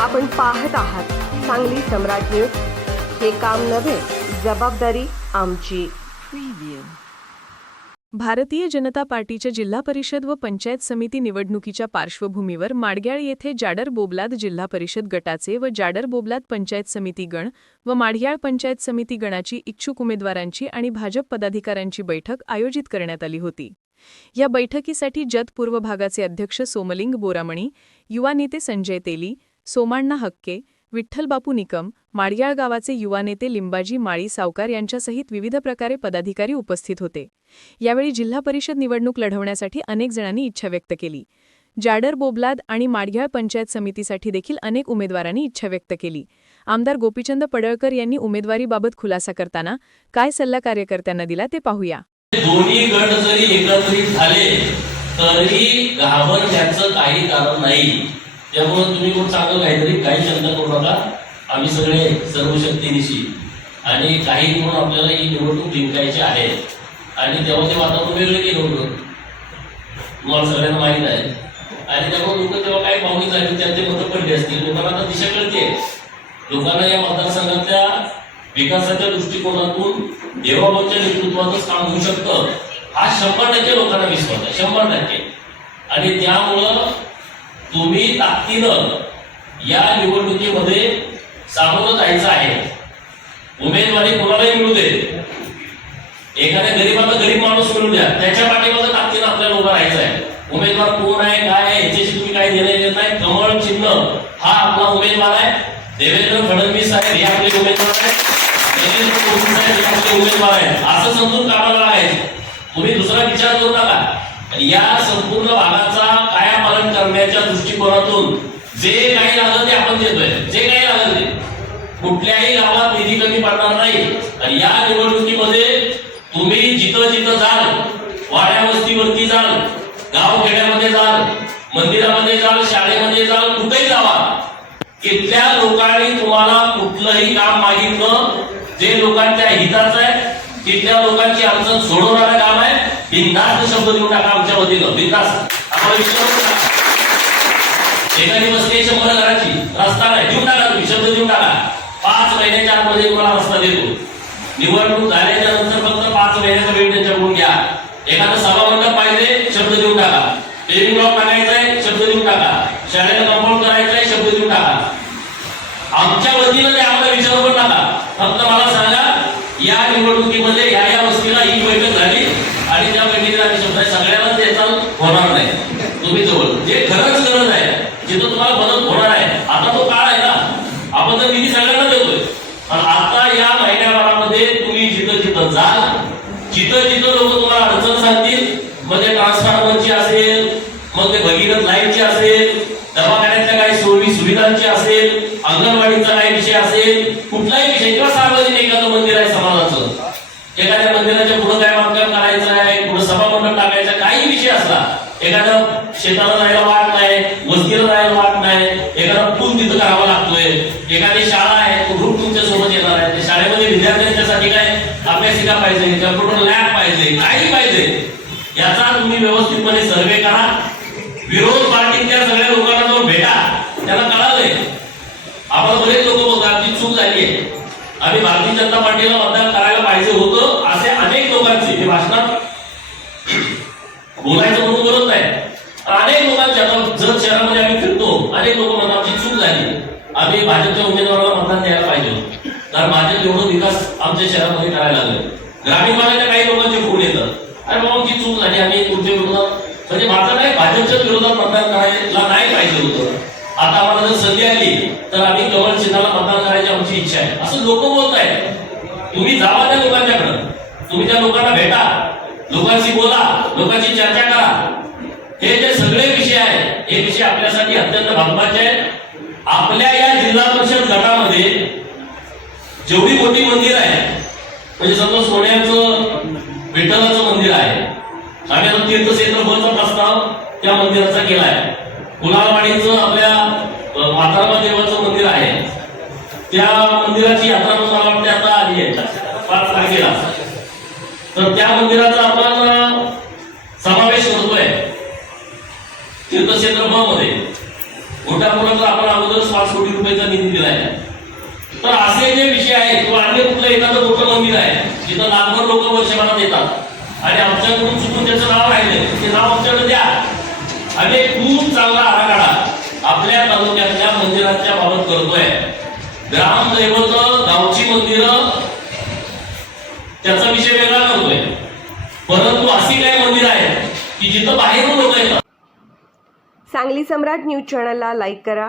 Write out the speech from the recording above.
आपण पाहत आहात सांगली सम्राट न्यूज. हे काम नव्हे जबाबदारी आमची. भारतीय जनता पार्टीच्या जिल्हा परिषद व पंचायत समिती निवडणुकीच्या पार्श्वभूमीवर माडग्याळ येथे जाडर बोबलाद जिल्हा परिषद गटाचे व जाडर बोबलाद पंचायत समिती गण व माढ्याळ पंचायत समिती गणाची इच्छुक उमेदवारांची आणि भाजप पदाधिकाऱ्यांची बैठक आयोजित करण्यात आली होती. या बैठकीसाठी जत पूर्व भागाचे अध्यक्ष सोमलिंग बोरामणी युवा नेते संजय तेली सोमाण्णा हक्के विठ्ठलबापू निकम माडग्याळ गावाचे युवा नेते लिंबाजी माळी सावकार यांच्यासहित विविध प्रकारे पदाधिकारी उपस्थित होते. यावेळी जिल्हा परिषद निवडणूक लढवण्यासाठी अनेक जणांनी इच्छा व्यक्त केली. जाडर बोबलाद आणि माडघ्याळ पंचायत समितीसाठी देखील अनेक उमेदवारांनी इच्छा व्यक्त केली. आमदार गोपीचंद पडळकर यांनी उमेदवारीबाबत खुलासा करताना काय सल्ला कार्यकर्त्यांना दिला ते पाहूया. दोन्ही गट जरी एकत्रित झाले तरी घाबरण्याचं काही कारण नाही. त्यामुळे तुम्ही खूप चांगलं काहीतरी काही शब्द करू नका आम्ही सगळे सर्व शक्तीनिशी आणि काही म्हणून आपल्याला ही निवडणूक जिंकायची आहे. आणि तेव्हा ते वातावरण वेगळं केलं होतं तुम्हाला सगळ्यांना माहीत आहे. आणि त्यामुळे लोक तेव्हा काही पाहुणी झाली त्यात ते मतं पडली असतील. लोकांना आता दिशा कळते लोकांना या मतदारसंघातल्या विकासाच्या दृष्टिकोनातून देवाबाबतच्या नेतृत्वातच काम होऊ शकतं. हा शंभर टक्के लोकांना विश्वास आहे. शंभर टक्के. आणि त्यामुळं तुम्ही ताकदीनं या निवडणुकीमध्ये सामोरं जायचं आहे. उमेदवारी कोणालाही मिळू दे. एखाद्या गरीबाला गरीब माणूस मिळू द्या. त्याच्या पाठीमागं ताकदीनं आपल्याला उभं राहायचं आहे उमेदवार कोण आहे काय आहे याच्याशी तुम्ही काही देणे येत नाही. कमळ चिन्ह हा आपला उमेदवार आहे. देवेंद्र फडणवीस साहेब हे आपले उमेदवार आहेत. देवेंद्र साहेब हे आपले उमेदवार आहेत. असं समजून कामाला आहे तुम्ही दुसरा विचार करू नका या संपूर्ण भागाचा कायापालन करण्याच्या दृष्टिकोनातून जे काही लागलं ते आपण देतोय. जे काही लागलं ते. कुठल्याही गावात निधी कमी पडणार नाही. या निवडणुकीमध्ये तुम्ही जिथं जिथं जाल वाड्या वस्तीवरती जाल गाव खेड्यामध्ये जाल मंदिरामध्ये जाल शाळेमध्ये जाल कुठेही जावा. तिथल्या लोकांनी तुम्हाला कुठलंही काम मागितलं जे लोकांच्या हिताचं आहे तिथल्या लोकांची अडचण सोडवणारं काम आहे. बिंदास्त शब्द देऊन टाका आमच्या वतीनं. बिंदास्त आम्हाला विश्वास एखादी वस्ती आहे शंभर घराची रस्ता नाही. देऊन टाका तुम्ही. शब्द देऊन टाका. पाच महिन्याच्या आतमध्ये तुम्हाला रस्ता देतो. निवडणूक झाल्याच्यानंतर फक्त पाच महिन्याचा वेळ त्यांच्याकडून घ्या. एखादं सभामंडप पाहिजे शब्द देऊन टाका. पेरिंग ब्लॉक टाकायचा आहे शब्द देऊन टाका. शाळेला कंपाऊंड करायचंय आहे शब्द देऊन टाका. आमच्या वतीनं ते आम्हाला विचारू पण टाका. फक्त मला सांगा या निवडणुकीमध्ये या या वस्तीला ही बैठक झाली आणि त्या बैठकीला आम्ही शब्द आहे, सगळ्यांना त्याचा होणार नाही. तुम्ही जवळ. जे खरंच गरज आहे जिथं तुम्हाला मदत होणार आहे आता तो काळ आहे ना. आपण तर निधी सगळ्यांना देतोय. पण आता या महिन्याभरामध्ये तुम्ही जिथं जिथं जाल जिथं जिथं लोक तुम्हाला अडचण सांगतील मग ते ट्रान्सफॉर्मरची असेल मग ते भगीरथ लाईनची असेल दवाखान्यातल्या काही सोयी सुविधांची असेल अंगणवाडीचा काही विषय असेल कुठलाही विषय किंवा सार्वजनिक एखादं मंदिर आहे समाजाचं. एखाद्या मंदिराच्या पुढे काय बांधकाम करायचं आहे पुढे सभामंडप टाकायचं आहे, काही विषय असला एखाद्या शेताला जायला वाट नाही वस्तीला जायला वाट नाही. एखादा पूल तिथं करावा लागतोय. एखादी शाळा आहे तो ग्रुप तुमच्यासोबत येणार आहे. त्या शाळेमध्ये विद्यार्थ्यांच्यासाठी काय अभ्यासिका पाहिजे कम्प्युटर लॅब पाहिजे काही पाहिजे. याचा तुम्ही व्यवस्थितपणे सर्वे करा. विरोध पार्टीतल्या सगळ्या लोकांना जाऊन भेटा. त्यांना कळालंय. आपण बरेच लोक बोलतात आमची चूक झाली आहे आम्ही भारतीय जनता पार्टीला मतदान करायला पाहिजे होतं असे अनेक लोकांचे हे भाषणात बोलायचं म्हणून बोलत नाही अनेक लोकांचे आता जत शहरामध्ये आम्ही फिरतो अनेक लोक म्हणतात आमची चूक झाली आम्ही भाजपच्या उमेदवाराला मतदान द्यायला पाहिजे. कारण भाजप एवढं विकास आमच्या शहरामध्ये करायला लागले. ग्रामीण भागातल्या काही लोकांचे फोन येतात अरे बाबा आमची चूक झाली आम्ही तुमच्या विरोधात म्हणजे माझं नाही भाजपच्या विरोधात मतदान करायला नाही पाहिजे होतं. आता आम्हाला जर संधी आली तर आम्ही कमल सिन्हाला मतदान करायची आमची इच्छा आहे. असं लोक बोलत आहेत तुम्ही जावा त्या लोकांच्याकडं. तुम्ही त्या लोकांना भेटा. लोकांशी बोला. लोकांची चर्चा करा. हे जे सगळे विषय आहेत हे विषय आपल्यासाठी अत्यंत महत्त्वाचे आहेत. आपल्या या जिल्हा परिषद गटामध्ये जेवढी मोठी मंदिर आहे म्हणजे समजा सोन्याचं विठ्ठलाचं मंदिर आहे आणि आता तीर्थक्षेत्र बचा प्रस्ताव त्या मंदिराचा केला आहे. कुलालवाडीचं आपल्या अ, देवाचं मंदिर आहे. त्या मंदिराची यात्रा मला वाटते आता आधी आहे पाच तारखेला. तर त्या मंदिराचा आपण समावेश करतोय तीर्थक्षेत्र ब मध्ये घोटापुरा आपण पाच कोटी रुपयाचा निधी दिलाय. तर असे जे विषय आहेत किंवा अन्य कुठलं एखादं मोठं मंदिर आहे जिथं लाखभर लोक वर्षभरात येतात. आणि आमच्याकडून चुकून त्याचं नाव राहिले ते नाव आमच्याकडे द्या. आम्ही एक खूप चांगला आराखडा आपल्या तालुक्यातल्या मंदिरांच्या बाबत करतोय. ग्रामदैवत गावची मंदिरं त्याचा विषय वेगळा करतोय. परंतु अशी काही मंदिर आहेत की जिथं बाहेरून लोक येतात. सांगली सम्राट न्यूज चॅनलला लाईक करा.